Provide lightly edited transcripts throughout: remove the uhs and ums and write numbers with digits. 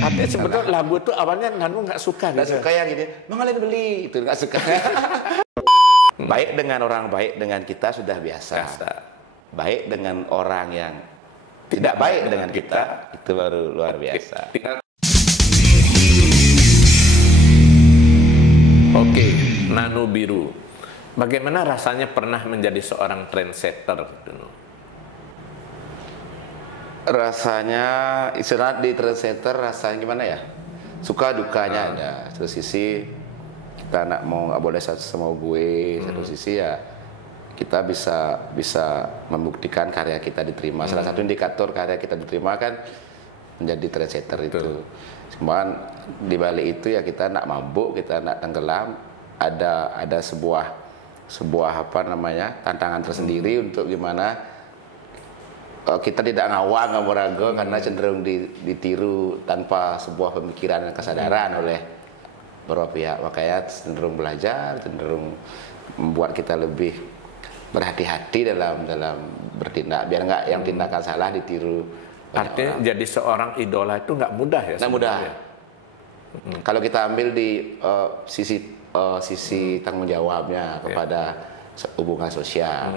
Artinya sebetulnya lagu itu awalnya Nanu nggak suka Nggak gitu. suka yang gini, mengalir beli, itu nggak suka. Baik dengan orang baik dengan kita sudah biasa. Baik dengan orang yang tidak baik dengan kita, itu baru luar biasa. Oke, Nanu Biru. Bagaimana rasanya pernah menjadi seorang trendsetter gitu? Rasanya istilah di trendsetter rasanya gimana ya? Suka dukanya ada. Satu sisi kita nggak boleh sama gue. Satu sisi ya kita bisa membuktikan karya kita diterima. Salah satu indikator karya kita diterima kan menjadi trendsetter itu. Cuman di balik itu ya kita nak mabuk, kita nak tenggelam. Ada sebuah apa namanya tantangan tersendiri untuk gimana kita tidak ngawang nggak ragu karena cenderung ditiru tanpa sebuah pemikiran dan kesadaran oleh beberapa pihak. Makanya cenderung belajar, cenderung membuat kita lebih berhati-hati dalam bertindak biar nggak yang tindakan salah ditiru. Artinya jadi seorang idola itu nggak mudah ya? Nggak mudah. Kalau kita ambil di sisi tanggung jawabnya kepada hubungan sosial.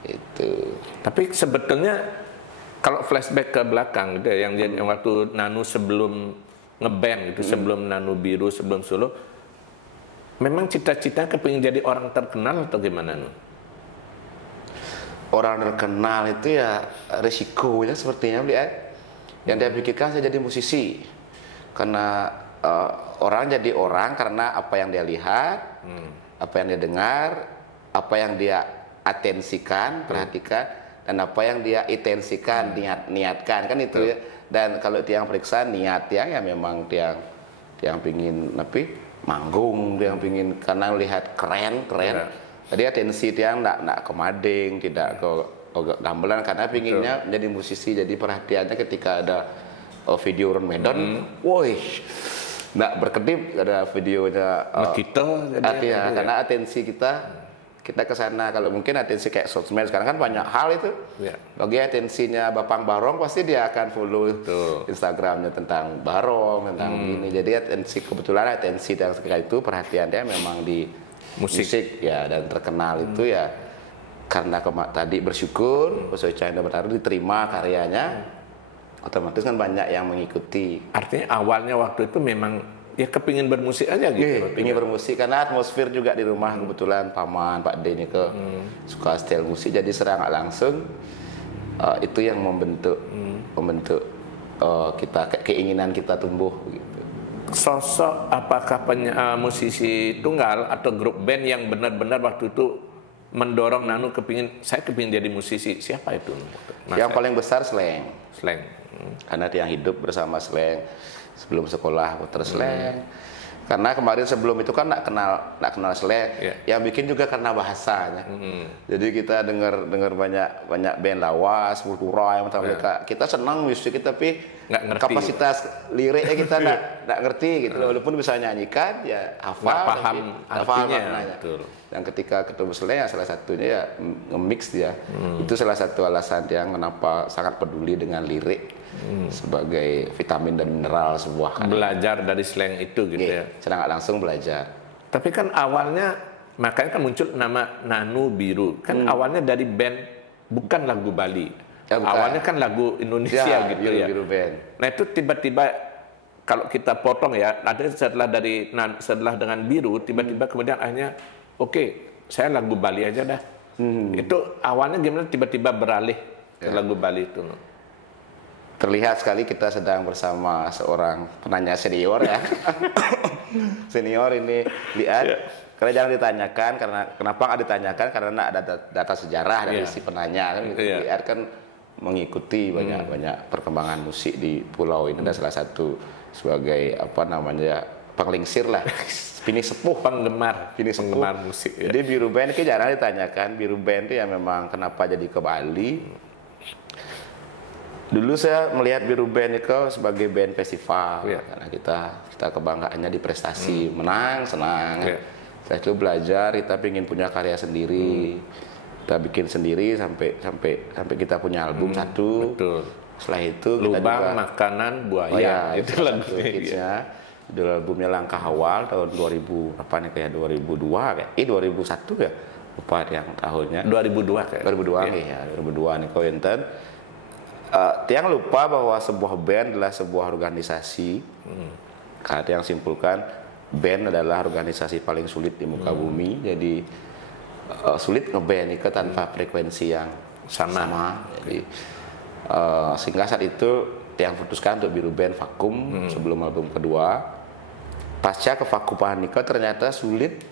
Itu. Tapi sebetulnya kalau flashback ke belakang gitu ya, yang waktu Nanu sebelum ngeband gitu, sebelum Nanu Biru, sebelum solo, memang cita-cita kepingin jadi orang terkenal atau gimana Nu? Orang terkenal itu ya resikonya sepertinya yang dia pikirkan saya jadi musisi karena orang jadi orang karena apa yang dia lihat, apa yang dia dengar, apa yang dia atensikan, perhatikan, dan apa yang dia intensikan, niatkan kan itu ya. Dan kalau tiang periksa niat tiang ya memang tiang pingin tapi manggung, tiang pingin karena lihat keren. Tadi atensi tiang nak ke mading, tidak ke gamelan karena pinginnya menjadi musisi. Jadi perhatiannya ketika ada video orang Medan, woi, nggak berkedip ada videonya kita ya, karena atensi kita ke sana. Kalau mungkin atensi kayak sosmed sekarang kan banyak hal itu. Bagi atensinya Bapang Barong pasti dia akan follow Instagramnya tentang Barong, tentang ini. Jadi kebetulan atensi yang ketika itu perhatian dia memang di musik ya, dan terkenal itu ya karena tadi bersyukur Boso Cahaya Batara diterima karyanya, otomatis kan banyak yang mengikuti. Artinya awalnya waktu itu memang ya kepingin bermusik aja gitu. Pingin bermusik karena atmosfer juga di rumah kebetulan paman Pak D ini suka style musik, jadi secara nggak langsung itu yang membentuk kita keinginan kita tumbuh gitu. Sosok apakah musisi tunggal atau grup band yang benar-benar waktu itu mendorong Nanu saya kepingin jadi musisi, siapa itu? Yang paling besar Slank. Karena dia hidup bersama Slank sebelum sekolah puter Slank. Karena kemarin sebelum itu kan nak kenal Slank. Yang bikin juga karena bahasanya. Jadi kita dengar banyak band lawas, Kultura yang mereka kita senang musik tapi kapasitas liriknya kita nggak ngerti gitu. Walaupun bisa nyanyikan ya hafal, paham artinya. Dan ketika ketemu Slank salah satunya ya nge-mix dia. Itu salah satu alasan dia kenapa sangat peduli dengan lirik. Sebagai vitamin dan mineral sebuah belajar dari Slank itu gitu ya. Secara nggak langsung belajar. Tapi kan awalnya makanya kan muncul nama Nanu Biru. Kan awalnya dari band bukan lagu Bali. Awalnya kan lagu Indonesia gitu ya. Biru band. Nah itu tiba-tiba kalau kita potong ya, nanti setelah dengan Biru tiba-tiba kemudian akhirnya oke, saya lagu Bali aja dah. Itu awalnya gimana tiba-tiba beralih ke lagu Bali itu? Terlihat sekali kita sedang bersama seorang penanya senior ya. Senior ini lihat, karena jangan ditanyakan, kenapa nggak ditanyakan karena ada data sejarah dari si penanya kan. Lihat kan mengikuti banyak perkembangan musik di pulau ini, dan salah satu sebagai apa namanya penglingsir lah, pini sepuh, penggemar musik. Jadi Biru Band itu jarang ditanyakan. Biru Band itu ya memang kenapa jadi ke Bali. Dulu saya melihat Biru Band itu sebagai band festival, karena kita kebanggaannya di prestasi, menang, senang. Setelah itu belajar, kita ingin punya karya sendiri, kita bikin sendiri sampai kita punya album satu. Setelah itu kita Lubang juga Makanan Buaya. ya, Itu salah satu lagunya. hitsnya. Judul albumnya Langkah Awal tahun 2000 apa nih kayak 2002 kayak 2001 ya. Lupa yang tahunnya. 2002 kayak. 2002 nih ya, 2002 nih Kointen. Tiang lupa bahwa sebuah band adalah sebuah organisasi. Karena Tiang simpulkan band adalah organisasi paling sulit di muka bumi. Jadi sulit ngeband itu tanpa frekuensi yang sama. Jadi sehingga saat itu Tiang putuskan untuk biru band vakum sebelum album kedua. Pasca kevakuman Niko ternyata sulit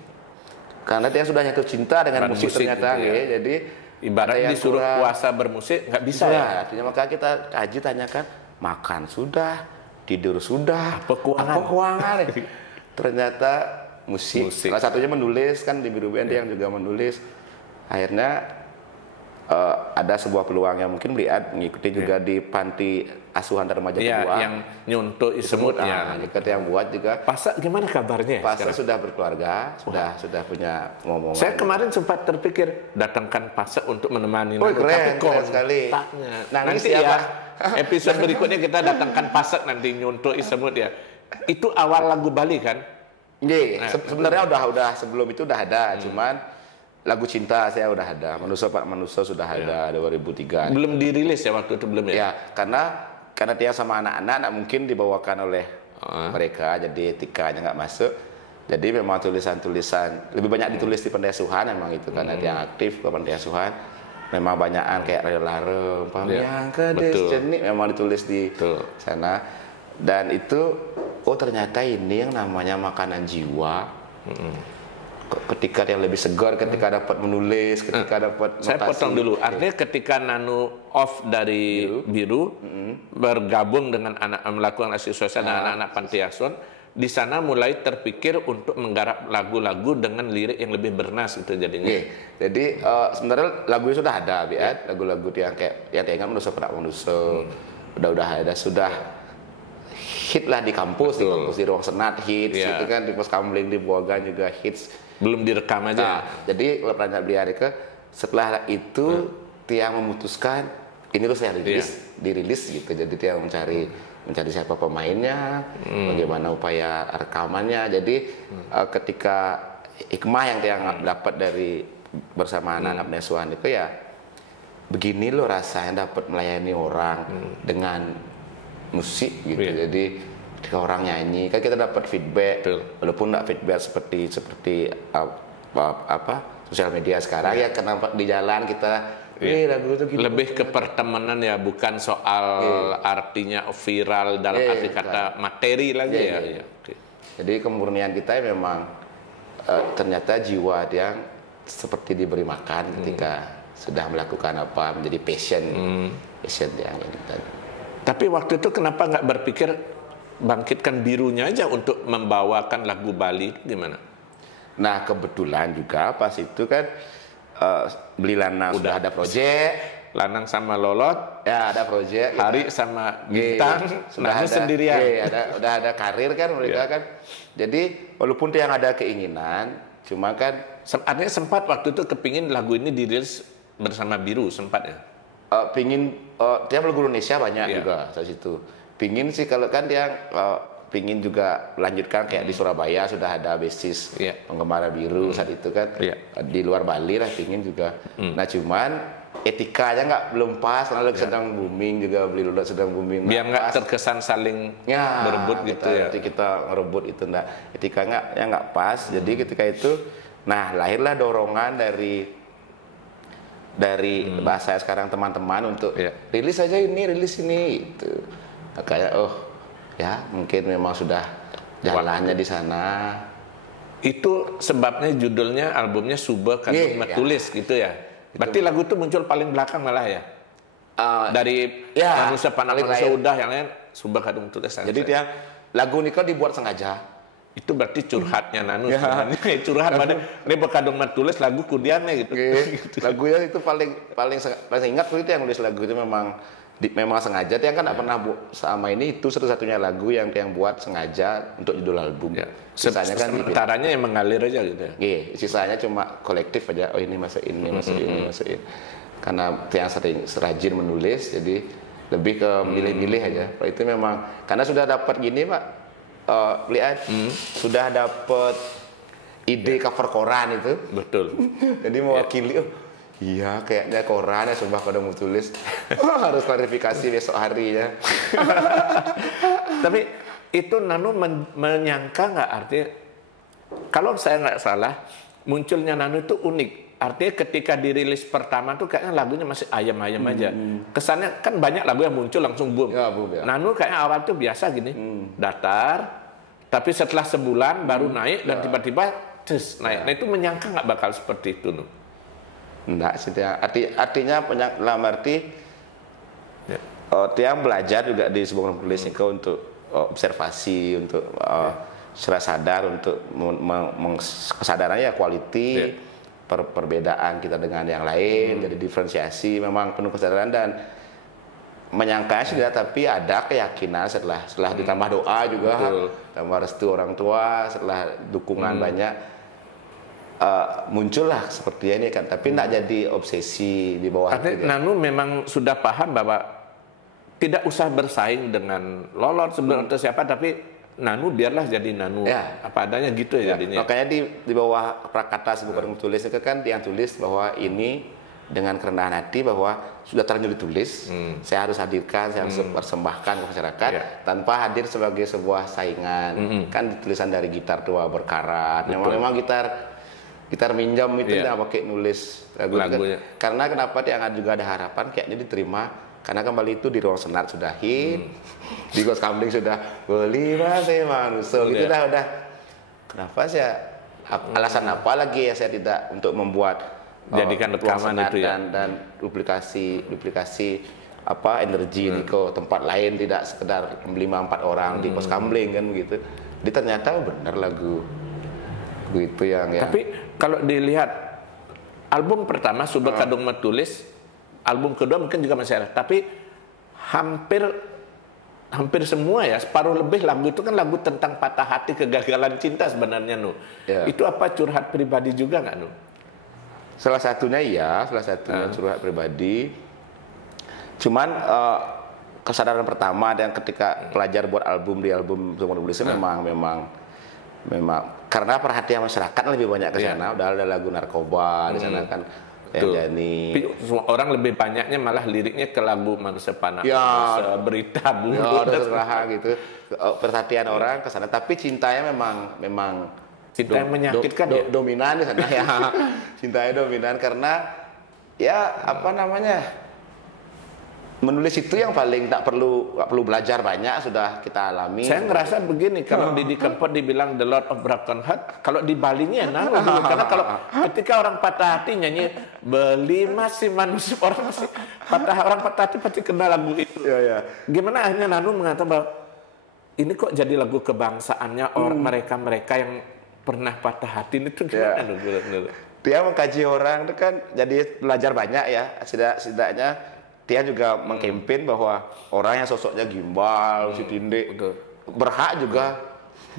karena Tiang sudah jatuh cinta dengan musik ternyata gitu ya. Jadi Ibaratnya disuruh puasa bermusik nggak bisa ya. Artinya maka kita kaji tanyakan makan sudah, tidur sudah, Apa keuangan? Ternyata musik. Salah satunya menulis kan di biru band yang juga menulis. Akhirnya ada sebuah peluang yang mungkin Bliat mengikuti juga di panti asuhan remaja kedua. Yang nyuntuk semut ya. Yang buat juga. Pasa gimana kabarnya? Pasa sudah berkeluarga, sudah punya ngomongan. Saya kemarin sempat terpikir datangkan Pasa untuk menemani. Keren sekali. Nanti ya episode berikutnya kita datangkan Pasa nanti nyuntuk semut ya. Itu awal lagu Bali kan? Iya, sebenarnya udah sebelum itu udah ada, cuman lagu cinta saya udah ada, Manusia Pak Manusia sudah ada 2003. Belum dirilis ya waktu itu belum ya? Ya, karena dia sama anak-anak mungkin dibawakan oleh mereka, jadi etikanya nggak masuk. Jadi memang tulisan-tulisan lebih banyak ditulis di panti asuhan memang itu karena dia aktif ke panti asuhan. Memang banyakan kayak Larem, yang ke Destiny memang ditulis di sana. Dan itu ternyata ini yang namanya makanan jiwa. Ketika dia lebih segar, ketika dapat menulis, ketika dapat saya potong dulu. Artinya ketika Nanu off dari biru bergabung dengan melakukan aksi sosial dan anak-anak panti asuhan, di sana mulai terpikir untuk menggarap lagu-lagu dengan lirik yang lebih bernas gitu jadinya. Jadi sebenarnya lagunya sudah ada, lagu-lagu yang kayak yang ingat Manusia Perak Manusia, udah ada sudah hit lah di kampus, di ruang senat hits, itu kan di pos kamling di Buagan juga hits. Belum direkam aja. Jadi kalau pernah beli ke setelah itu Tiang memutuskan ini terus saya dirilis gitu. Jadi Tiang mencari siapa pemainnya, bagaimana upaya rekamannya. Jadi ketika hikmah yang Tiang dapat dari bersama anak-anak Nesuhan itu ya begini loh rasanya dapat melayani orang dengan musik gitu. Jadi ketika orang nyanyi kan kita dapat feedback, walaupun nggak feedback seperti sosial media sekarang ya kenapa di jalan kita lagu itu gitu. Lebih ke pertemanan ya, bukan soal artinya viral dalam arti kata materi lagi ya. Jadi kemurnian kita memang ternyata jiwa yang seperti diberi makan ketika sudah melakukan apa menjadi passion yang ini tadi. Tapi waktu itu kenapa nggak berpikir bangkitkan birunya aja untuk membawakan lagu Bali gimana? Nah kebetulan juga pas itu kan beli Lanang sudah ada proyek, Lanang sama Lolot, ya ada proyek. Hari sama Bintang, sudah sendirian. Udah ada karir kan mereka kan. Jadi walaupun dia ada keinginan, cuma kan artinya sempat waktu itu kepingin lagu ini dirilis bersama Biru sempat ya. Dia lagu Indonesia banyak juga saat situ. Pingin sih kalau kan dia pingin juga melanjutkan kayak di Surabaya sudah ada basis penggemar biru saat itu kan di luar Bali lah pingin juga. Nah cuman etikanya belum pas karena sedang booming juga beli Lulus sedang booming. Biar nggak terkesan saling berebut gitu ya. Kita ngerebut itu etikanya nggak pas. Jadi ketika itu lahirlah dorongan dari bahasa sekarang teman-teman untuk rilis ini gitu. Kayak mungkin memang sudah jalannya di sana. Itu sebabnya judulnya albumnya Suba Kadung Metulis gitu ya. Berarti lagu itu muncul paling belakang malah ya. Dari Manusia Panah Manusia udah yang lain Suba Kadung Metulis. Jadi dia lagu ini kan dibuat sengaja. Itu berarti curhatnya Nanu sebenarnya. Curhat pada ini Kadung Metulis lagu kudiannya gitu. Lagunya itu paling ingat itu yang nulis lagu itu memang sengaja. Dia kan nggak pernah sama ini itu satu-satunya lagu yang buat sengaja untuk judul album. Sisanya kan sementaranya yang mengalir aja gitu ya. Sisanya cuma kolektif aja. Oh ini masuk ini. Karena yang sering serajin menulis, jadi lebih ke milih-milih aja. Kalau itu memang karena sudah dapat gini Pak, lihat sudah dapat ide cover koran itu. Betul. Jadi mewakili, oh iya kayaknya koran ya, sumpah kalau mau tulis harus klarifikasi besok hari ya. Tapi itu Nano menyangka nggak, artinya kalau saya nggak salah munculnya Nano itu unik. Artinya ketika dirilis pertama tuh kayaknya lagunya masih ayam-ayam aja. Kesannya kan banyak lagu yang muncul langsung boom. Ya, boom ya. Nano kayaknya awal tuh biasa gini, datar. Tapi setelah sebulan baru naik dan tiba-tiba naik. Nah itu menyangka nggak bakal seperti itu, Nuh? Enggak sih, artinya dalam arti Tiang belajar juga di sebuah tulis untuk observasi, untuk secara sadar, untuk kesadarannya ya quality. Perbedaan kita dengan yang lain, jadi diferensiasi, memang penuh kesadaran dan menyangka sudah, tapi ada keyakinan setelah ditambah doa juga, tambah restu orang tua, setelah dukungan banyak, muncullah seperti ini kan, tapi tidak jadi obsesi di bawah. Artinya Nano memang sudah paham bahwa tidak usah bersaing dengan Lolot sebenarnya siapa, tapi Nano biarlah jadi Nano apa adanya gitu ya jadinya. Makanya di bawah prakata sebuah tulis itu kan yang tulis bahwa ini dengan kerendahan hati bahwa sudah terlanjur ditulis, saya harus hadirkan, saya harus persembahkan ke masyarakat tanpa hadir sebagai sebuah saingan. Kan tulisan dari gitar tua berkarat. Memang gitar minjam itu nggak pakai nulis lagunya. Karena kenapa dia juga ada harapan kayaknya diterima. Karena kembali itu di ruang senat sudah hit, di Ghost Kamling sudah beli masih manusia gitu udah. Kenapa saya alasan apa lagi ya saya tidak untuk membuat jadikan rekaman itu ya dan duplikasi apa energi ini ke tempat lain, tidak sekedar 5-4 orang di Ghost Kamling kan begitu. Jadi ternyata benar lagu begitu yang ya. Tapi kalau dilihat album pertama Subak Kadung Metulis, album kedua mungkin juga masih ada, tapi hampir semua ya, separuh lebih lagu itu kan lagu tentang patah hati, kegagalan cinta sebenarnya, Nuh. Itu apa curhat pribadi juga nggak, Nuh? Salah satunya curhat pribadi. Cuman kesadaran pertama dan ketika pelajar buat album Subak Metulis memang karena perhatian masyarakat lebih banyak ke sana. Udah ada lagu narkoba di sana kan. Jadi orang lebih banyaknya malah liriknya ke lagu Manusia Panah, Manusia Berita Buruk, gitu. Perhatian orang ke sana, tapi cintanya memang cinta yang menyakitkan dominan di sana ya. Cintanya dominan karena ya apa namanya? Menulis itu yang paling nggak perlu belajar banyak, sudah kita alami. Saya ngerasa begini, kalau Didi Kempot dibilang the Lord of Broken Heart, kalau di Balinya Nano dulu. Karena kalau ketika orang patah hati nyanyi beli masih manusia, orang patah hati pasti kenal lagu itu. Gimana akhirnya Nano mengatakan bahwa ini kok jadi lagu kebangsaannya orang mereka yang pernah patah hati itu gimana? Dia mengkaji orang itu kan jadi belajar banyak ya, setidaknya. Dia juga mengkampanye bahwa orang yang sosoknya gimbal, si tindik, berhak juga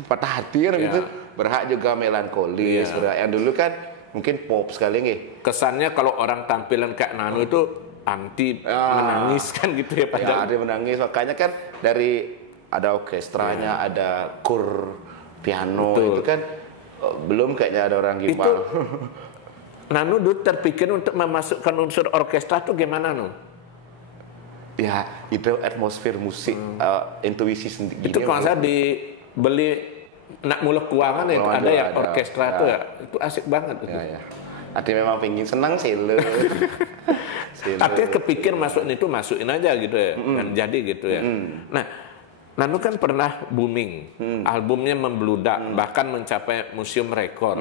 patah hati gitu, berhak juga melankolis. Yang dulu kan mungkin pop sekali nih. Kesannya kalau orang tampilan kayak Nano itu anti menangis kan gitu ya, padahal anti menangis. Makanya kan dari ada orkestranya, ada kur piano itu kan belum kayaknya ada orang gimbal. Nano dulu terpikir untuk memasukkan unsur orkestra tuh gimana, Nuh? Ya, itu atmosfer musik, intuisi sendiri. Itu kalau saya dibeli nak muluk keuangan itu ada yang orkestra itu itu asik banget itu. Artinya memang pengen senang sih lu. Artinya kepikir masukin aja gitu ya, kan jadi gitu ya. Nah, Nano kan pernah booming, albumnya membludak, bahkan mencapai museum rekor.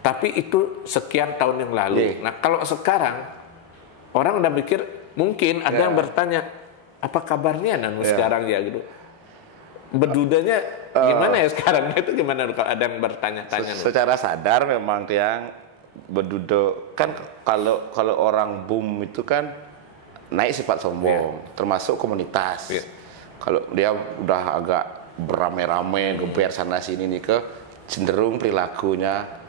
Tapi itu sekian tahun yang lalu. Nah, kalau sekarang orang udah mikir, mungkin ada yang bertanya, apa kabarnya Nano sekarang ya gitu. Berdudanya gimana ya sekarang? Itu gimana kalau ada yang bertanya-tanya? Secara sadar memang yang berduduk kan kalau orang boom itu kan naik sifat sombong, termasuk komunitas. Kalau dia udah agak beramai-ramai, geber sana sini nih cenderung perilakunya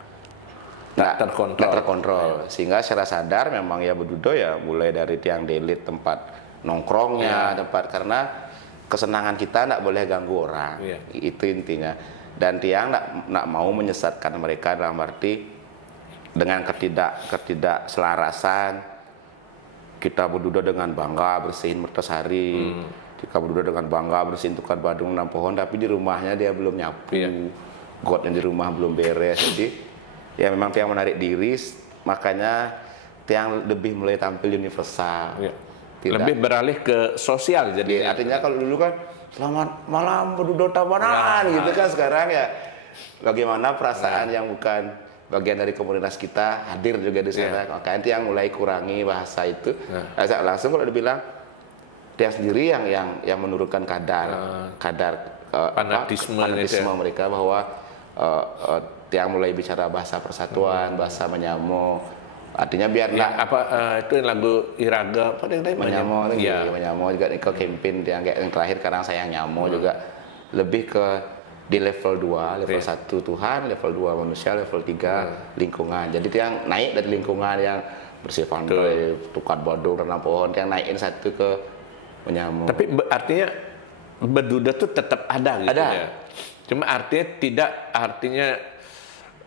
nggak terkontrol. Sehingga secara sadar memang ya Bedudo ya mulai dari tiang delit tempat nongkrongnya, tempat karena kesenangan kita tidak boleh ganggu orang. Iya. Itu intinya. Dan tiang nak mau menyesatkan mereka dalam arti dengan ketidakselarasan kita berduduk dengan bangga bersihin Mertasari, kita berduduk dengan bangga bersihin tukar badung 6 pohon, tapi di rumahnya dia belum nyapu, gotnya di rumah belum beres. Jadi ya memang tiang menarik diri, makanya tiang lebih mulai tampil universal. Lebih beralih ke sosial jadi. Artinya kalau dulu kan selamat malam berduduk tabanan gitu kan, sekarang ya bagaimana perasaan yang bukan bagian dari komunitas kita hadir juga di sana. Makanya itu yang mulai kurangi bahasa itu. Langsung kalau dibilang dia sendiri yang menurunkan kadar fanatisme mereka bahwa yang mulai bicara bahasa persatuan, bahasa menyamo. Artinya biar itu lagu Iraga apa yang tadi menyamo juga nih ke campaign yang kayak yang terakhir sekarang sayang nyamo juga lebih ke di level 2, level 1 Tuhan, level 2 manusia, level 3 lingkungan. Jadi yang naik dari lingkungan yang bersih pantai, tukar badung, tanam pohon, yang naikin satu ke menyamo. Tapi artinya beduda tuh tetap ada gitu ya. Cuma artinya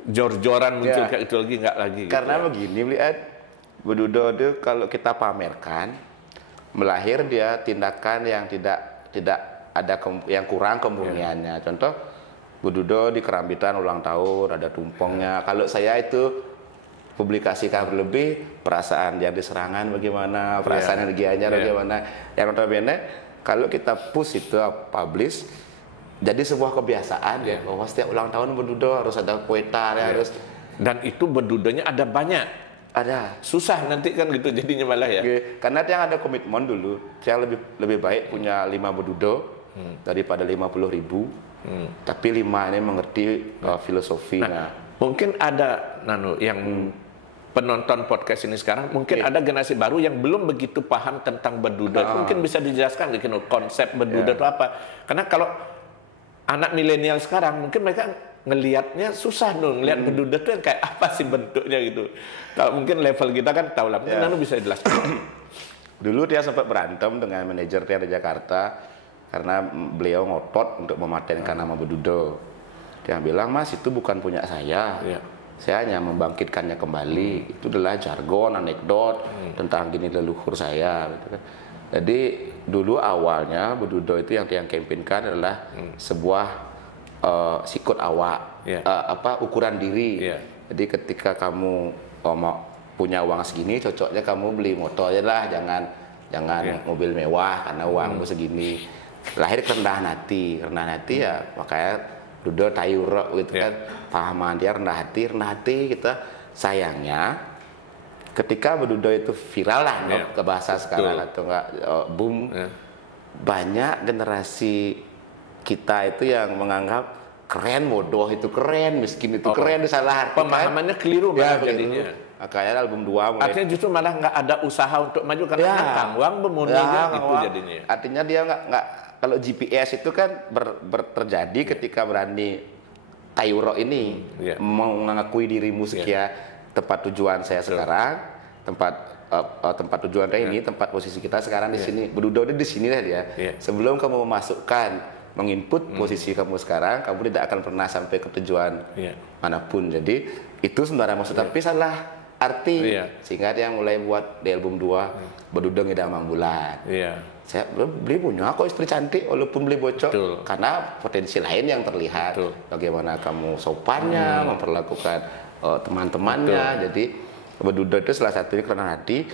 jor-joran muncul kayak itu lagi nggak lagi gitu. Karena begini lihat beduda itu kalau kita pamerkan melahir dia tindakan yang tidak ada yang kurang kemurniannya. Contoh beduda di kerambitan ulang tahun ada tumpengnya. Kalau saya itu publikasikan berlebih perasaan yang diserangan bagaimana, perasaan energianya bagaimana. Yang notabene kalau kita push itu publish jadi sebuah kebiasaan bahwa setiap ulang tahun beduda harus ada kuetar harus, dan itu bedudanya ada banyak. Ada. Susah nanti kan gitu jadinya malah ya. Karena yang ada komitmen dulu, saya lebih baik punya 5 beduda daripada 50.000. Tapi 5 ini mengerti filosofi. Mungkin ada yang penonton podcast ini sekarang mungkin ada generasi baru yang belum begitu paham tentang beduda. Mungkin bisa dijelaskan gitu konsep beduda itu apa. Karena kalau anak milenial sekarang mungkin mereka ngelihatnya susah ngelihat beduda itu yang kayak apa sih bentuknya gitu. Kalau mungkin level kita kan tahu lah. Mungkin Nanu bisa jelaskan. Dulu dia sempat berantem dengan manajer dia di Jakarta karena beliau ngotot untuk mematenkan nama beduda. Dia bilang, "Mas, itu bukan punya saya. Saya hanya membangkitkannya kembali. Itu adalah jargon, anekdot tentang gini leluhur saya." Gitu kan. Jadi dulu awalnya beduda itu yang campaignkan adalah sebuah sikut awak, ukuran diri. Jadi ketika kamu mau punya uang segini, cocoknya kamu beli motor aja lah, jangan mobil mewah karena uangmu segini. Lahir kerendahan hati ya makanya beduda tayurok gitu kan, pahaman dia rendah hati kita. Sayangnya ketika beduda itu viral lah ke bahasa sekarang atau enggak boom, banyak generasi kita itu yang menganggap keren, bodoh itu keren, miskin itu keren, salah arti. Pemahamannya keliru malah jadinya. Makanya album 2 mulai. Artinya justru malah nggak ada usaha untuk maju karena uang bemunyinya itu jadinya. Artinya dia nggak kalau GPS itu kan terjadi ketika berani Tayuro ini mengakui dirimu sekian. Tempat tujuan saya sekarang, tempat tujuan saya ini, tempat posisi kita sekarang di sini. Beduda di sini lah dia. Sebelum kamu memasukkan, menginput posisi kamu sekarang, kamu tidak akan pernah sampai ke tujuan manapun. Jadi itu sebenarnya maksud, tapi salah arti. Sehingga dia mulai buat di album 2 Beduda Ngidamang Bulan. Saya beli punya kok istri cantik walaupun beli bocok. Karena potensi lain yang terlihat. Bagaimana kamu sopannya, memperlakukan teman-temannya. Jadi beduda itu salah satunya karena hati.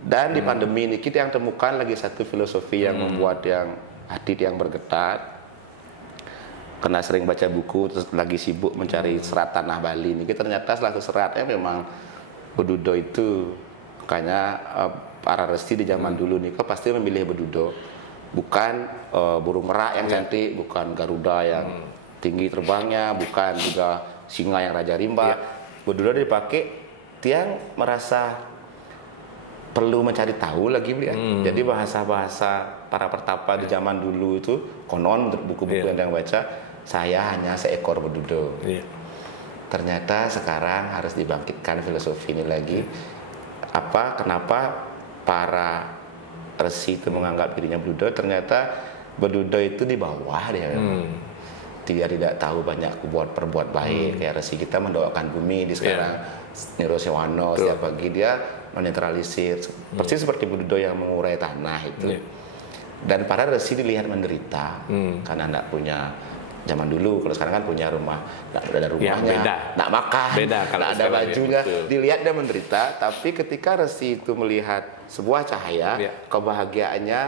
Dan di pandemi ini kita yang temukan lagi satu filosofi yang membuat yang hati yang bergetar. Karena sering baca buku, terus lagi sibuk mencari serat tanah Bali ini, ternyata salah satu seratnya memang beduda itu. Makanya para resti di zaman dulu nih pasti memilih beduda, bukan burung merak yang cantik, bukan garuda yang tinggi terbangnya, bukan juga singa yang raja rimba. Beduda dipakai tiang merasa perlu mencari tahu lagi Jadi bahasa-bahasa para pertapa di zaman dulu itu konon buku-buku yang baca, saya hanya seekor beduda. Ternyata sekarang harus dibangkitkan filosofi ini lagi. Kenapa para Resi itu menganggap dirinya Bedudo, ternyata Bedudo itu di bawah dia. Dia tidak tahu banyak perbuat baik. Kayak Resi kita mendoakan bumi, di sekarang Niro Sewano setiap pagi dia menetralisir. Persis seperti Bedudo yang mengurai tanah itu. Dan para Resi dilihat menderita karena tidak punya. Zaman dulu, kalau sekarang kan punya rumah, tidak ada rumahnya, tidak makan, tidak ada bajunya, dilihat dia menderita. Tapi ketika Resi itu melihat sebuah cahaya, kebahagiaannya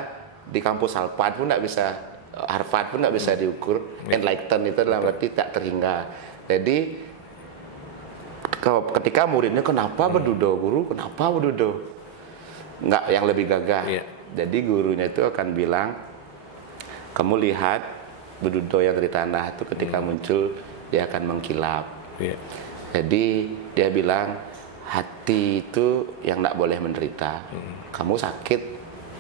di kampus Harvard pun tidak bisa diukur. Enlighten itu dalam arti tak terhingga. Jadi ketika muridnya, kenapa Bedudo guru, kenapa Bedudo, nggak yang lebih gagah. Jadi gurunya itu akan bilang, kamu lihat Bedudo yang dari tanah itu ketika muncul dia akan mengkilap. Jadi dia bilang hati itu yang tidak boleh menderita. Kamu sakit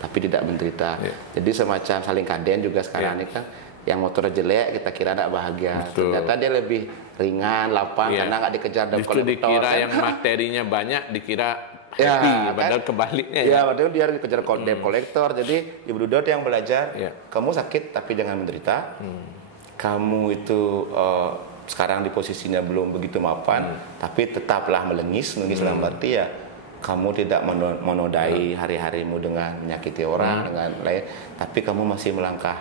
tapi tidak menderita. Jadi semacam saling kaden juga sekarang ini kan. Yang motor jelek kita kira tidak bahagia. Ternyata dia lebih ringan, lapang karena nggak dikejar debt collector. Justru dikira yang materinya banyak dikira happy, padahal kebaliknya. Padahal dia dikejar debt collector. Jadi Ibu Bedudo yang belajar, kamu sakit tapi jangan menderita. Kamu itu sekarang di posisinya belum begitu mapan, tapi tetaplah melengis dalam arti ya kamu tidak menodai hari-harimu dengan menyakiti orang, dengan lain, tapi kamu masih melangkah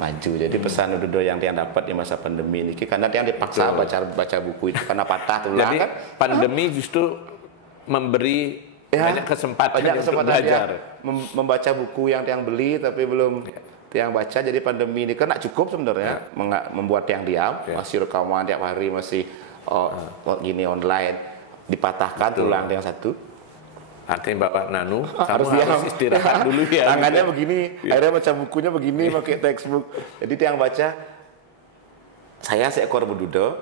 maju. Jadi pesan Bedudo yang dia dapat di masa pandemi ini, karena dia dipaksa baca buku itu karena patah tulang. Jadi kan pandemi justru memberi banyak kesempatan untuk belajar, membaca buku yang beli tapi belum yang baca. Jadi pandemi ini kan tidak cukup sebenarnya membuat yang diam, masih rekaman tiap hari, masih gini online, dipatahkan tulang yang satu. Artinya Bapak Nanu harus istirahat dulu ya. Tangannya begini, akhirnya baca bukunya begini pakai textbook. Jadi yang baca, saya seekor Bedudo,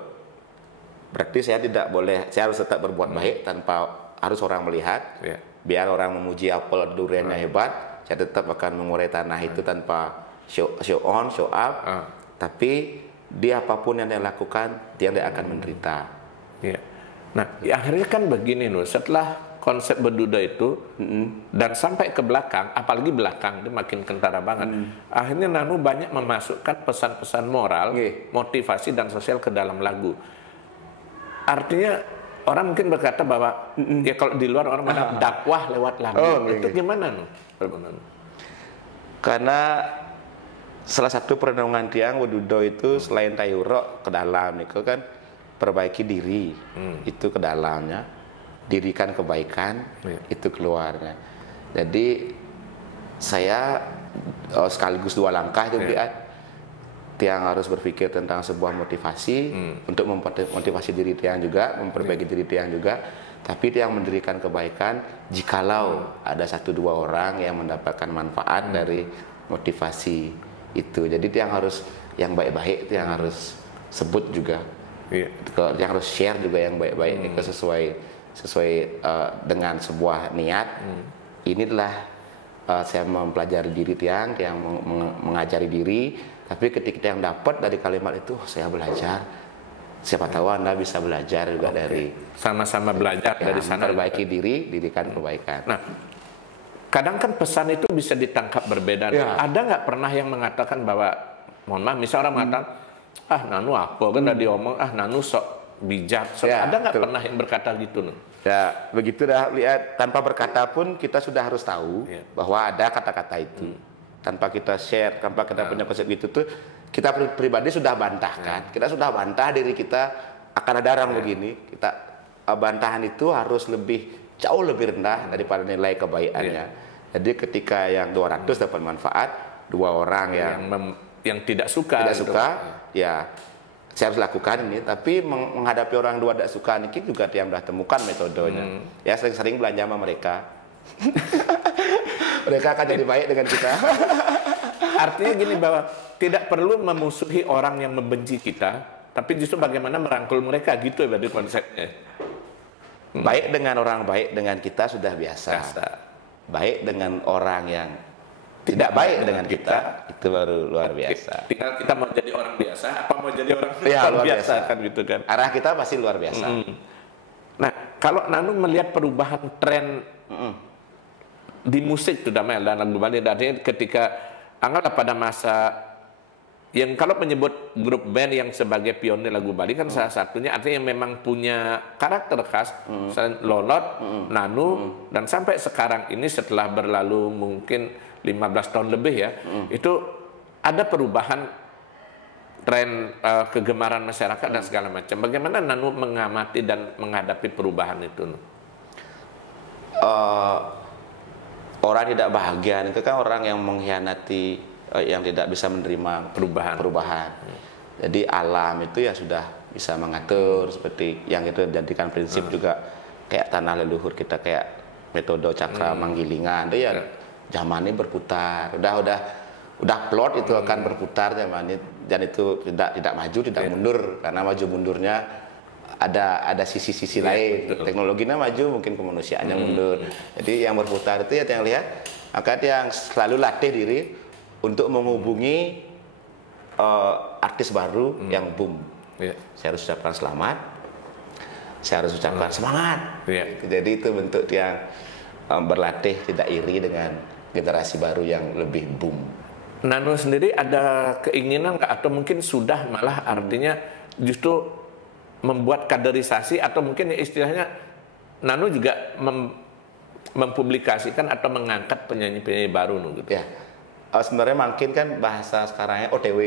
berarti saya tidak boleh, saya harus tetap berbuat baik tanpa harus orang melihat. Biar orang memuji apel duriannya hebat, saya tetap akan mengurai tanah itu tanpa show on, show up. Tapi dia apapun yang dia lakukan, dia tidak akan menderita. Nah, akhirnya kan begini loh, setelah konsep Bedudo itu dan sampai ke belakang, apalagi belakang dia makin kentara banget. Akhirnya Nanu banyak memasukkan pesan-pesan moral, motivasi dan sosial ke dalam lagu. Artinya orang mungkin berkata bahwa ya kalau di luar orang mana dakwah lewat lagu. Itu gimana Nanu? Karena salah satu perenungan tiang Bedudo itu selain tayuro ke dalam itu kan perbaiki diri, itu ke dalamnya, dirikan kebaikan, itu keluarnya. Jadi saya sekaligus dua langkah juga. Tiang harus berpikir tentang sebuah motivasi untuk memotivasi diri Tiang juga, memperbaiki diri Tiang juga. Tapi Tiang mendirikan kebaikan jikalau ada 1-2 orang yang mendapatkan manfaat dari motivasi itu. Jadi Tiang harus yang baik-baik, Tiang harus sebut juga. Tiang harus share juga yang baik-baik itu sesuai dengan sebuah niat. Inilah saya mempelajari diri Tiang mengajari diri. Tapi ketika yang dapat dari kalimat itu, saya belajar. Siapa tahu Anda bisa belajar juga dari sama-sama belajar dari sana. Perbaiki diri, dirikan kebaikan. Nah, kadang kan pesan itu bisa ditangkap berbeda. Ada nggak pernah yang mengatakan bahwa, mohon maaf, misal orang mengatakan, Nanu apa kan udah diomong, Nanu sok bijak. Ada nggak pernah yang berkata gitu? Ya, begitu dah lihat, tanpa berkata pun kita sudah harus tahu bahwa ada kata-kata itu. Tanpa kita share, tanpa kita punya konsep itu tuh, kita pribadi sudah bantahkan. Kita sudah bantah diri kita akan ada orang begini. Kita bantahan itu harus jauh lebih rendah daripada nilai kebaikannya. Jadi ketika yang 200 dapat manfaat, 2 orang yang tidak suka, ya saya harus lakukan ini. Tapi menghadapi orang 2 tidak suka ini juga yang sudah temukan metodenya. Ya sering-sering belanja sama mereka. Mereka akan jadi baik dengan kita. Artinya gini, bahwa tidak perlu memusuhi orang yang membenci kita, tapi justru bagaimana merangkul mereka, gitu ya berarti konsepnya. Baik dengan orang baik dengan kita sudah biasa. Baik dengan orang yang tidak baik dengan kita, itu baru luar biasa. Tinggal kita mau jadi orang biasa, apa mau jadi orang luar biasa kan gitu kan. Arah kita pasti luar biasa. Nah, kalau Nanu melihat perubahan tren di musik terutama dan lagu Bali, artinya ketika anggaplah pada masa yang kalau menyebut grup band yang sebagai pionir lagu Bali kan salah satunya artinya yang memang punya karakter khas, misalnya Lolot, Nanu, dan sampai sekarang ini setelah berlalu mungkin 15 tahun lebih ya, itu ada perubahan tren kegemaran masyarakat dan segala macam. Bagaimana Nanu mengamati dan menghadapi perubahan itu? Orang tidak bahagia itu kan orang yang mengkhianati, yang tidak bisa menerima perubahan. Jadi alam itu ya sudah bisa mengatur seperti yang itu jadikan prinsip juga kayak tanah leluhur kita, kayak metode cakra manggilingan itu ya zaman ini berputar. Udah plot itu akan berputar zaman ini, dan itu tidak maju tidak mundur, karena maju mundurnya ada sisi-sisi lain. Betul. Teknologinya maju, mungkin kemanusiaannya mundur. Jadi yang berputar itu ya yang lihat, maka yang selalu latih diri untuk menghubungi artis baru yang boom. Saya harus ucapkan selamat, saya harus ucapkan semangat. Jadi itu bentuk yang berlatih tidak iri dengan generasi baru yang lebih boom. Nanu sendiri ada keinginan nggak, atau mungkin sudah malah artinya justru membuat kaderisasi, atau mungkin istilahnya Nanu juga mempublikasikan atau mengangkat penyanyi-penyanyi baru gitu? Ya. Sebenarnya mungkin kan bahasa sekarangnya OTW.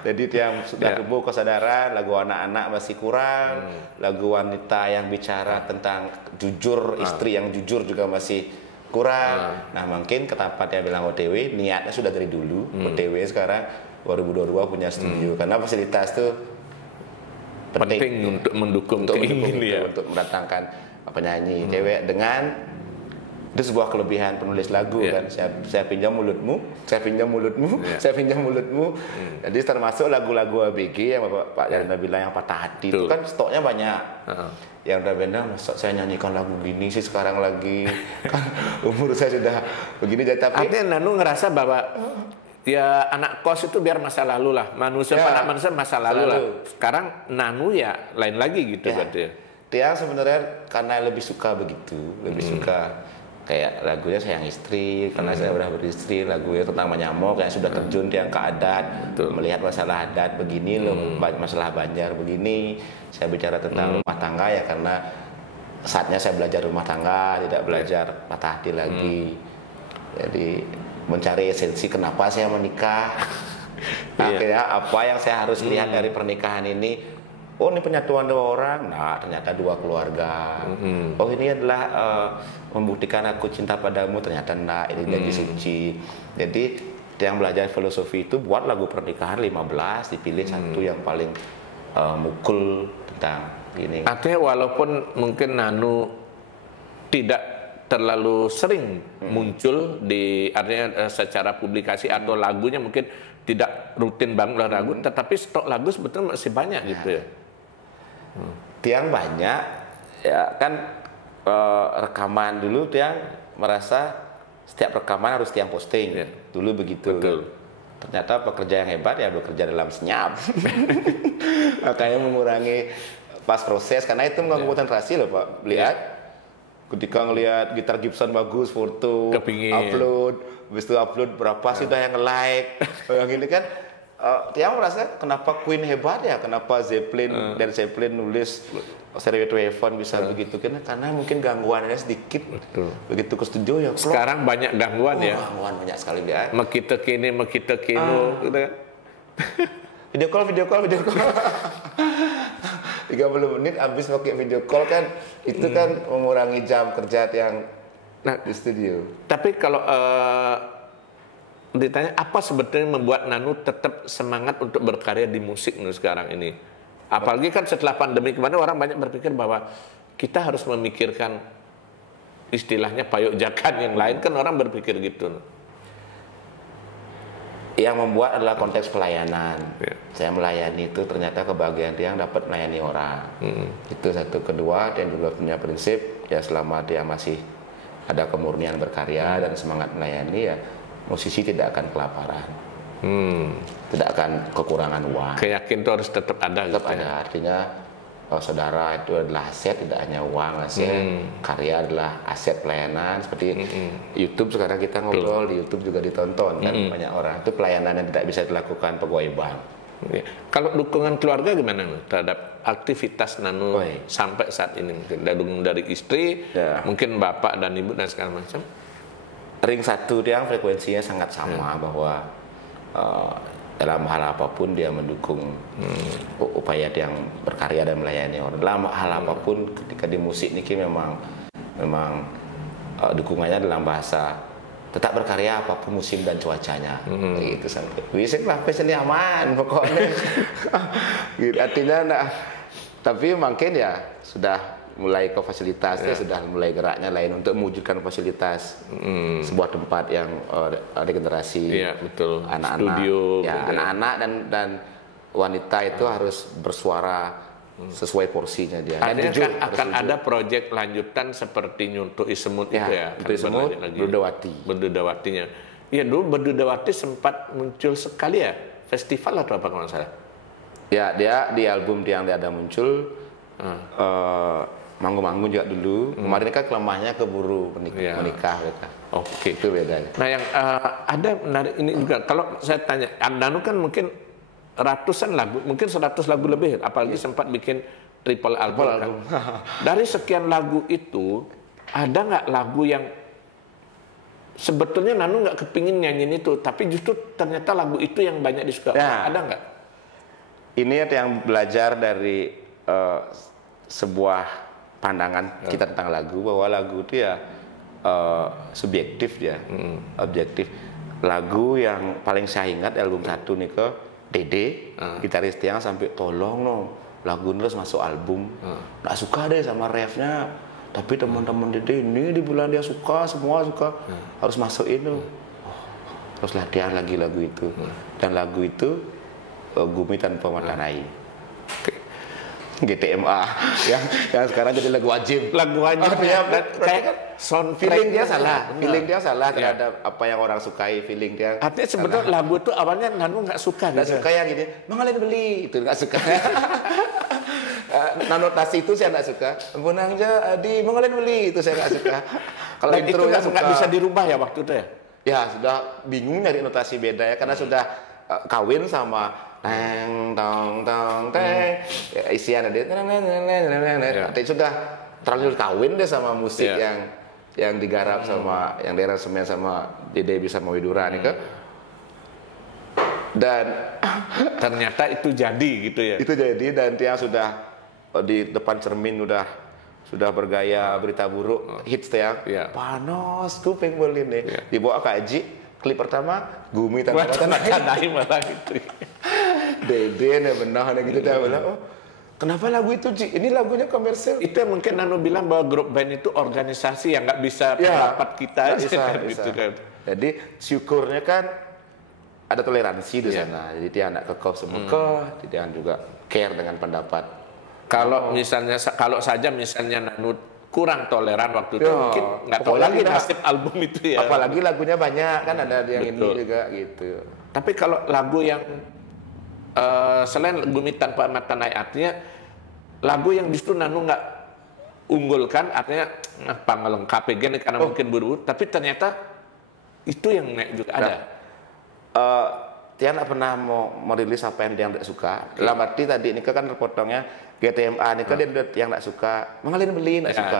Jadi yang sudah tumbuh kesadaran, lagu anak-anak masih kurang, lagu wanita yang bicara tentang jujur, istri yang jujur juga masih kurang. Nah mungkin kenapa dia bilang OTW, niatnya sudah dari dulu. OTW sekarang 2022 punya studio, karena fasilitas itu penting untuk mendukung keinginan, untuk mendatangkan penyanyi cewek dengan itu sebuah kelebihan penulis lagu kan. Saya pinjam mulutmu, saya pinjam mulutmu, saya pinjam mulutmu. Jadi termasuk lagu-lagu ABG yang Pak Jarina bilang yang patah hati itu kan stoknya banyak. Yang udah benda, masa saya nyanyikan lagu gini sih sekarang lagi, kan umur saya sudah begini. Tapi artinya Nanu ngerasa bahwa ya anak kos itu biar masa lalu lah, manusia manusia masa lalu lah. Sekarang Nanu ya lain lagi gitu berarti. Dia sebenarnya karena lebih suka begitu, lebih suka kayak lagunya Sayang Istri, karena saya udah beristri, lagunya tentang menyamuk yang sudah terjun yang ke adat, melihat masalah adat begini loh, masalah Banjar begini. Saya bicara tentang rumah tangga ya karena saatnya saya belajar rumah tangga, tidak belajar patah hati lagi. Jadi mencari esensi kenapa saya menikah. Akhirnya apa yang saya harus lihat dari pernikahan ini? Oh ini penyatuan dua orang, nah ternyata dua keluarga. Oh ini adalah membuktikan aku cinta padamu, ternyata enggak, ini janji suci. Jadi yang belajar filosofi itu buat lagu pernikahan 15, dipilih satu yang paling mukul tentang ini. Artinya walaupun mungkin Nanu tidak terlalu sering muncul di artinya secara publikasi atau lagunya mungkin tidak rutin banget lagu, tetapi stok lagu sebetulnya masih banyak gitu ya. Tiang banyak ya kan, rekaman dulu Tiang merasa setiap rekaman harus Tiang posting dulu begitu. Betul. Ternyata pekerja yang hebat ya bekerja dalam senyap. Makanya mengurangi pas proses, karena itu mengganggu konsentrasi loh Pak. Lihat ketika ngelihat gitar Gibson bagus, foto, upload, habis itu upload berapa sih udah yang like, yang ini kan. Tiang merasa kenapa Queen hebat ya, kenapa Zeppelin dan Zeppelin nulis Stairway to Heaven bisa begitu kan, karena mungkin gangguannya sedikit. Begitu ke studio ya sekarang banyak gangguan ya, gangguan banyak sekali dia. Makita kini gitu kan. Video call 30 menit habis pakai video call kan, itu kan mengurangi jam kerja yang di studio. Tapi kalau ditanya apa sebetulnya membuat Nanu tetap semangat untuk berkarya di musik sekarang ini? Apalagi kan setelah pandemi kemarin orang banyak berpikir bahwa kita harus memikirkan istilahnya payung-jakan yang lain, kan orang berpikir gitu. Yang membuat adalah konteks pelayanan. Saya melayani itu ternyata kebahagiaan dia yang dapat melayani orang. Itu satu. Kedua, dia juga punya prinsip ya selama dia masih ada kemurnian berkarya dan semangat melayani ya musisi tidak akan kelaparan, tidak akan kekurangan uang. Keyakinan itu harus tetap ada. Tetap ada, artinya saudara itu adalah aset, tidak hanya uang, aset. Karya adalah aset pelayanan. Seperti YouTube sekarang kita ngobrol di YouTube juga ditonton kan banyak orang. Itu pelayanan yang tidak bisa dilakukan pegawai bank. Ya. Kalau dukungan keluarga gimana terhadap aktivitas Nano sampai saat ini? Mungkin dari istri, mungkin bapak dan ibu dan segala macam. Ring satu yang frekuensinya sangat sama bahwa dalam hal apapun dia mendukung upaya dia yang berkarya dan melayani orang. Dalam hal apapun ketika di musik ini memang dukungannya dalam bahasa tetap berkarya apapun musim dan cuacanya, gitu sampai. Bisa lah, peseli aman pokoknya. Gitu, artinya tapi mungkin ya sudah mulai ke fasilitasnya, sudah mulai geraknya lain untuk mewujudkan fasilitas sebuah tempat yang regenerasi anak-anak, studio, anak-anak dan wanita itu harus bersuara sesuai porsinya dia. Artinya akan ada proyek lanjutan seperti Nyuntuk Isemut itu ya. Nyuntuk Isemut, Berdudawatinya. Iya, dulu Berdudawati sempat muncul sekali ya, festival atau apa kalau salah? Ya, dia di album yang dia ada muncul, manggung-manggung juga dulu. Kemarin kan kelemahannya keburu menikah mereka. Oke. Itu bedanya. Nah, yang ada menarik ini juga, kalau saya tanya, Nano kan mungkin ratusan lagu, mungkin 100 lagu lebih, apalagi sempat bikin triple album kan. Dari sekian lagu itu, ada nggak lagu yang sebetulnya Nano nggak kepingin nyanyiin itu, tapi justru ternyata lagu itu yang banyak disukai? Ada nggak? Ini yang belajar dari sebuah pandangan kita tentang lagu, bahwa lagu itu ya subjektif ya, objektif. Lagu yang paling saya ingat album 1 nih ke Dede, gitaris Tiang sampai tolong dong lagu terus masuk album. Nggak suka deh sama refnya, tapi teman-teman Dede ini di bulan dia suka, semua suka, harus masuk itu. Terus latihan lagi lagu itu, dan lagu itu Gumi Tanpa Mata Nai. GTMA yang sekarang jadi lagu wajib. Lagu wajib. Kayak sound feeling dia salah. Feeling dia salah terhadap apa yang orang sukai. Feeling dia. Artinya sebetulnya lagu itu awalnya Nano nggak suka. Nggak suka yang gini. Mengalir beli itu nggak suka. Notasi itu saya nggak suka. Benang jadi mengalir beli itu saya nggak suka. Kalau itu nggak bisa dirubah ya waktu itu ya. Ya sudah bingung nyari notasi beda ya karena sudah kawin sama teng tong tong teng isian ada itu sudah terlalu kawin deh sama musik yang digarap sama yang diaransemen sama Dede bisa Widura nih kan. Dan ternyata itu jadi gitu ya. Itu jadi, dan dia sudah di depan cermin sudah bergaya berita buruk hits ya. Panas kuping boleh nih. Dibawa ke Aji, klip pertama Gumi Tanpa Mata Nai malah gitu. Dede nih benar gitu dia bilang, oh kenapa lagu itu Ji? Ini lagunya komersil. Itu yang mungkin Nano bilang bahwa grup band itu organisasi yang nggak bisa pendapat kita bisa. Gitu kan. Jadi syukurnya kan ada toleransi di sana. Jadi dia anak kekeh semua dia juga care dengan pendapat. Kalau misalnya Nano kurang toleran waktu itu mungkin nggak tahu lagi nasib album itu ya. Apalagi lagunya banyak kan ada yang ini juga gitu. Tapi kalau lagu yang selain Gumi Tanpa Mata Nai, artinya lagu yang justru Nano nggak unggulkan, artinya pangelengkap gini karena mungkin buru-buru, tapi ternyata itu yang naik juga ada. Dia nggak pernah mau merilis apa yang dia nggak suka. Dalam arti tadi ini kan terpotongnya GTMA ini kan dia yang nggak suka, mengalir beli nggak suka.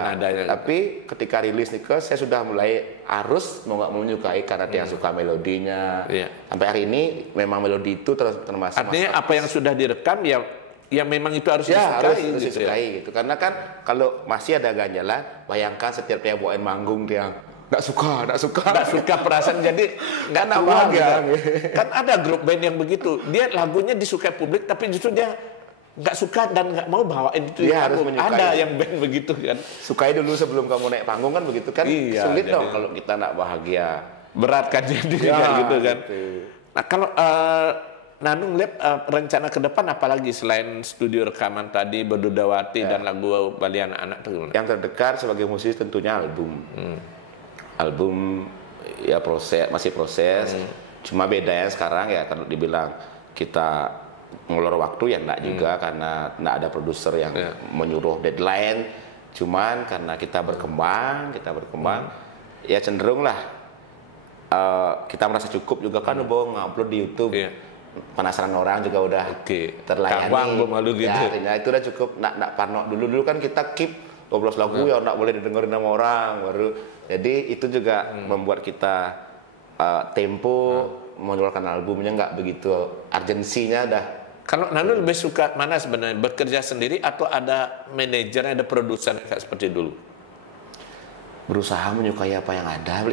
Tapi ketika rilis nih saya sudah mulai harus mau nggak menyukai karena dia suka melodinya. Sampai hari ini memang melodi itu termasuk. Artinya apa yang sudah direkam ya memang itu harus disukai gitu. Karena kan kalau masih ada ganjalan, bayangkan setiap dia bawain manggung dia nggak suka perasaan jadi nggak bahagia. Kan ada grup band yang begitu, dia lagunya disukai publik tapi justru dia nggak suka dan nggak mau bawain itu. Dia harus menyukai. Ada yang band begitu kan. Sukai dulu sebelum kamu naik panggung kan begitu kan. Sulit dong kalau kita nggak bahagia. Berat kan jadi gitu kan. Nah kalau Nano ngeliat rencana ke depan apalagi selain studio rekaman tadi Berdudawati dan lagu Bali Anak-anak itu? Yang terdekat sebagai musisi tentunya album. Album ya masih proses. Cuma bedanya sekarang ya kalau dibilang kita ngulur waktu ya enggak juga, karena enggak ada produser yang menyuruh deadline. Cuman karena kita berkembang ya cenderung lah kita merasa cukup juga kan ngupload di YouTube. Penasaran orang juga udah terlayani. Kawang malu gitu. Ya, itu udah cukup. Nak parno dulu kan kita keep 12 lagu ya enggak boleh didengerin sama orang baru. Jadi itu juga membuat kita tempo mengeluarkan albumnya nggak begitu urgensinya dah. Kalau Nano lebih suka mana sebenarnya, bekerja sendiri atau ada manajernya, ada produsernya kayak seperti dulu? Berusaha menyukai apa yang ada,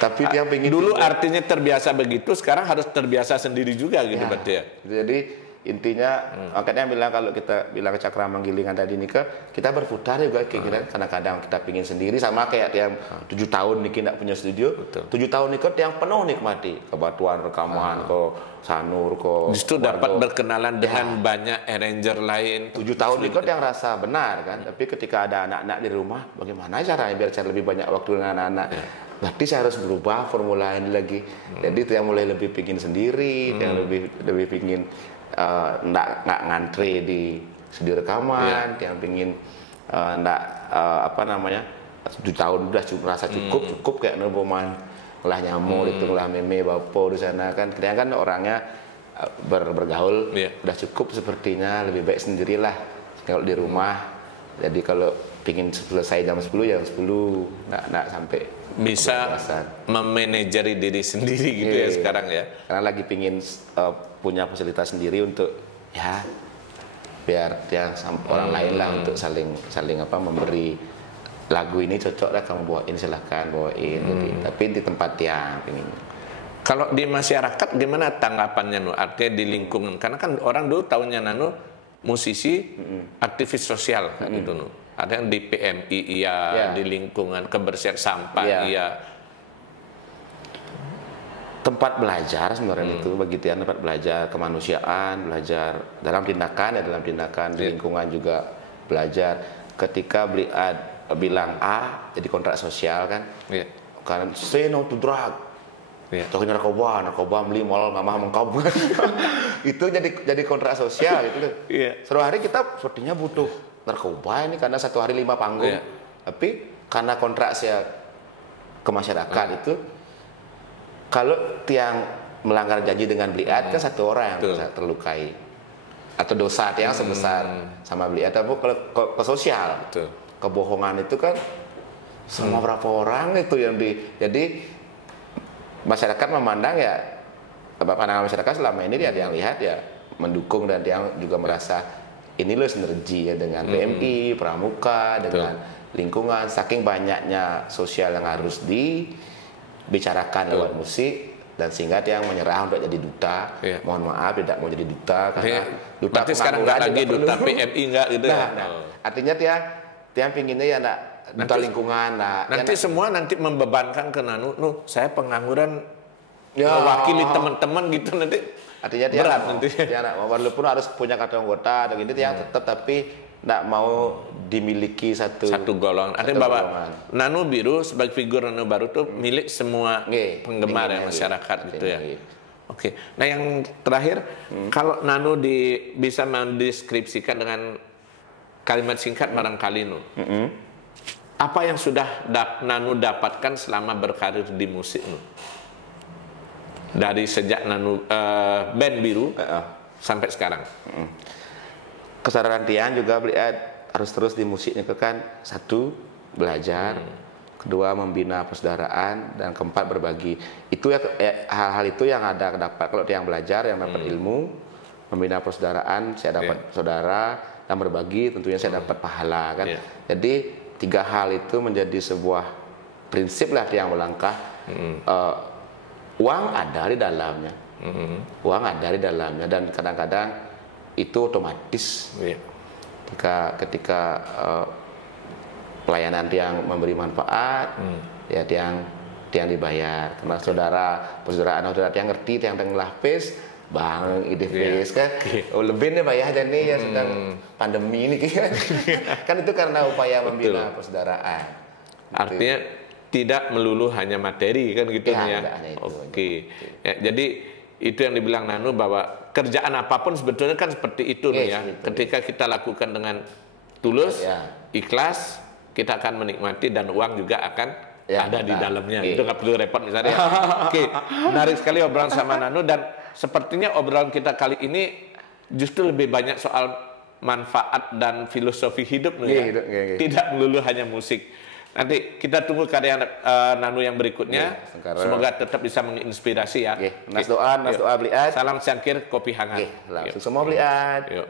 tapi dia pengen dulu juga. Artinya terbiasa begitu, sekarang harus terbiasa sendiri juga gitu berarti ya. Jadi intinya makanya bilang kalau kita bilang Cakra Manggilingan tadi nih kita berputar juga kira-kira, kadang-kadang kita pingin sendiri sama kayak yang 7 tahun nih tidak punya studio. 7 tahun nih yang penuh nikmati kebatuan rekaman Sanur justru dapat berkenalan dengan banyak arranger lain. 7 tahun nih yang rasa benar kan, tapi ketika ada anak-anak di rumah bagaimana caranya biar saya lebih banyak waktu dengan anak-anak. Berarti saya harus berubah formula ini lagi. Jadi itu yang mulai lebih pingin sendiri, yang lebih pingin nggak ngantri di studio rekaman, yang pingin apa namanya 7 tahun udah merasa cukup kayak noboman lah nyamuk itu lah meme bapo di sana kan, kadang kan orangnya bergaul udah cukup sepertinya, lebih baik sendirilah kalau di rumah. Jadi kalau pingin selesai jam 10 jam 10 nggak sampai bisa memanajeri diri sendiri gitu ya sekarang ya. Karena lagi pingin punya fasilitas sendiri untuk ya biar yang orang lain lah untuk saling apa memberi lagu ini cocok lah kamu bawain, silahkan bawain. Jadi, tapi di tempat yang pingin. Kalau di masyarakat gimana tanggapannya Nu? Artinya di lingkungan, karena kan orang dulu tahunya Nano musisi, aktivis sosial kan itu Nu. Ada yang di PMI di lingkungan kebersihan sampah tempat belajar sebenarnya itu begitu ya, tempat belajar kemanusiaan, belajar dalam tindakan di lingkungan juga belajar. Ketika bilang A jadi kontrak sosial kan, karena say no to drug, toh narkoba beli mal nggak mau mengkau itu jadi kontrak sosial gitu kan. Suatu hari kita sepertinya butuh narkoba ini karena satu hari 5 panggung, tapi karena kontrak saya ke masyarakat itu, kalau tiang melanggar janji dengan beli ad kan satu orang yang bisa terlukai atau dosa tiang sebesar sama beli ad. Tapi kalau ke sosial, kebohongan itu kan sama berapa orang itu yang jadi masyarakat memandang ya, pandangan masyarakat selama ini dia yang lihat ya mendukung, dan dia juga merasa ini loh sinergi ya dengan PMI, Pramuka, dengan lingkungan. Saking banyaknya sosial yang harus dibicarakan lewat musik, dan sehingga dia yang menyerah untuk jadi duta. Mohon maaf tidak mau jadi duta karena duta berarti sekarang nggak lagi duta PMI nggak gitu ya. Artinya dia pinginnya ya duta lingkungan. Nanti semua nanti membebankan ke Nano, saya pengangguran mewakili teman-teman gitu nanti. Artinya dia berat nanti. Dia walaupun harus punya kartu anggota atau gitu, dia tetap tapi tidak mau dimiliki satu golongan. Artinya bahwa Nano Biru sebagai figur Nano Baru itu milik semua penggemar yang masyarakat gitu ya. Oke. Nah yang terakhir, kalau Nano bisa mendeskripsikan dengan kalimat singkat barangkali apa yang sudah Nano dapatkan selama berkarir di musik dari sejak Nano band Biru sampai sekarang? Kesadaran Tian juga harus terus di musiknya kan, satu belajar, kedua membina persaudaraan, dan keempat berbagi. Itu ya hal-hal itu yang ada dapat. Kalau Tian belajar, yang dapat ilmu, membina persaudaraan, saya dapat saudara, dan berbagi tentunya saya dapat pahala kan. Jadi 3 hal itu menjadi sebuah prinsip lah Tian melangkah. Uang ada di dalamnya, dan kadang-kadang itu otomatis ketika pelayanan yang memberi manfaat, ya yang dibayar karena persaudaraan yang ngerti, yang tengah face bang ide face kan, lebih nih bayar dan nih ya sedang pandemi ini kan itu karena upaya membina persaudaraan. Artinya tidak melulu hanya materi kan gitu ya. Oke. Ya, jadi Itu yang dibilang Nanu bahwa kerjaan apapun sebetulnya kan seperti itu Yes, ya. betul. Ketika kita lakukan dengan tulus, Ya. ikhlas, kita akan menikmati dan uang juga akan Ya, ada di betul. dalamnya. Oke. Itu nggak perlu repot misalnya. Oke, menarik sekali obrolan sama Nanu dan sepertinya obrolan kita kali ini justru lebih banyak soal manfaat dan filosofi hidup nih ya. Hidup, iya. Tidak melulu hanya musik. Nanti kita tunggu karya Nanu yang berikutnya. Sengkara. Semoga tetap bisa menginspirasi ya. Nas doa Yuk. beliat. Salam cangkir kopi hangat. Langsung semua beliat. Yuk.